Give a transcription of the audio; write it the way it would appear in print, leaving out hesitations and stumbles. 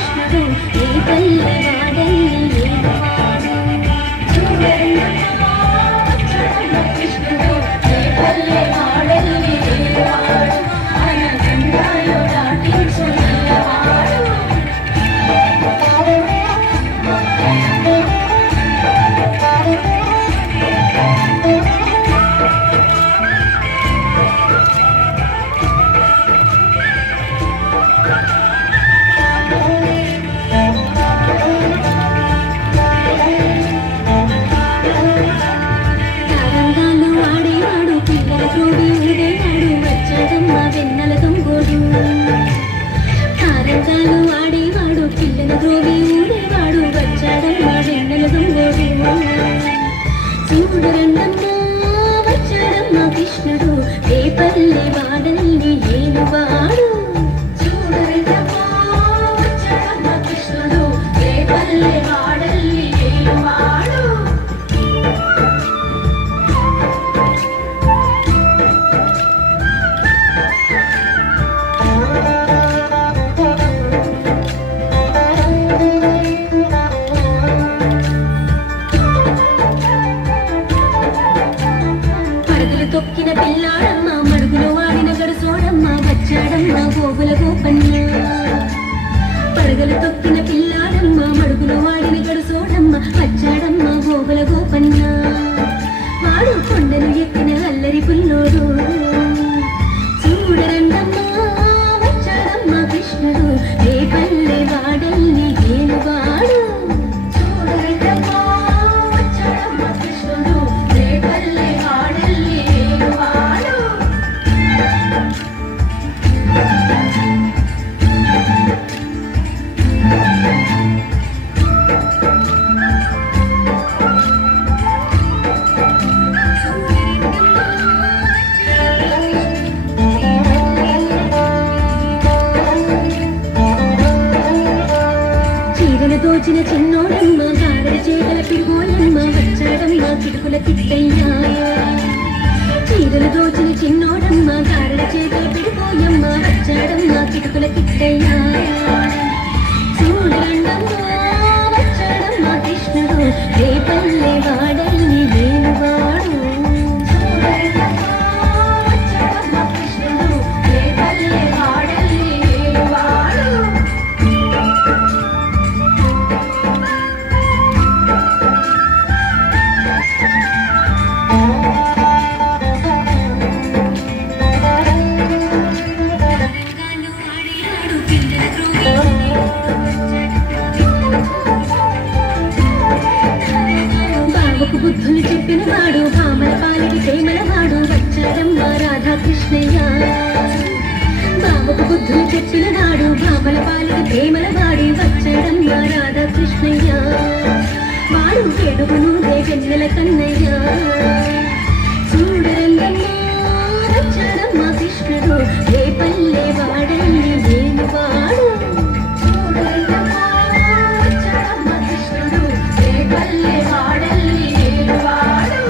కృష్ణుడు ఏ పల్లె వాడల్లి ఏలువాడు చూడరంగమ్మ వచ్చాడమ్మ కృష్ణుడు ఏ పల్లె వాడల్లి ఏలువాడు ఆయన గంగాలో దాటించు నిలవాడు కృష్ణుడు ఏ పల్లె వాడల్లి ఏలువాడు చూడరంగమ్మ వచ్చాడమ్మ కృష్ణుడు ఏ పల్లె వాడల్లి ఏలువాడు తొక్కిన పిల్లాడమ్మ మడుగులో వాడిన గడుసోడమ్మ వచ్చాడమ్మ గోగుల గోపన్న పడగలు తొక్కిన పిల్లాడమ్మ మడుగులో వాడిన గడుసోడమ్మ వచ్చాడమ్మ గోగుల గోపన్న వాడు కొండను ఎక్కిన అల్లరి పుల్లోడు చూడరండమ్మ వచ్చాడమ్మ కృష్ణుడు ఏ పల్లె వాడల్లి ఏలువాడు చూడరండమ్మ వచ్చాడమ్మ కృష్ణుడు ఏ పల్లె వాడల్లి దోచిన చిన్నోడమ్మ గారెల చేగల పిడుగోయమ్మ వచ్చాడమ్మ కిటుకుల కిట్టయ్యా చీరలు దోచిన చిన్నోడమ్మ గారెల చేగల పిడుగోయమ్మ వచ్చాడమ్మ కిటుకుల కిట్టయ్యా చూడరండమ్మ వచ్చాడమ్మ కృష్ణుడు ఏ పల్లె వాడల్లి ఏలువాడు చూడరండమ్మ వచ్చాడమ్మ కృష్ణుడు ఏ పల్లె వాడల్లి ఏలువాడు బుద్ధులు చెప్పిన వాడు భామల పాలికి ప్రేమల వాడు వచ్చాడమ్మ రాధాకృష్ణయ్య బాబుకు బుద్ధులు చెప్పిన వాడు భామల పాలికి ప్రేమల వాడి వచ్చాడమ్మ రాధాకృష్ణయ్య వాడు ఏడుగును వెన్నెల కన్నయ్య చూడరంగమ్మ వచ్చాడమ్మ కృష్ణుడు ఏ పల్లె వాడల్లి ఏలువాడు చూడరంగమ్మ వచ్చాడమ్మ కృష్ణుడు ఏ పల్లె వాడల్లి ఏలువాడు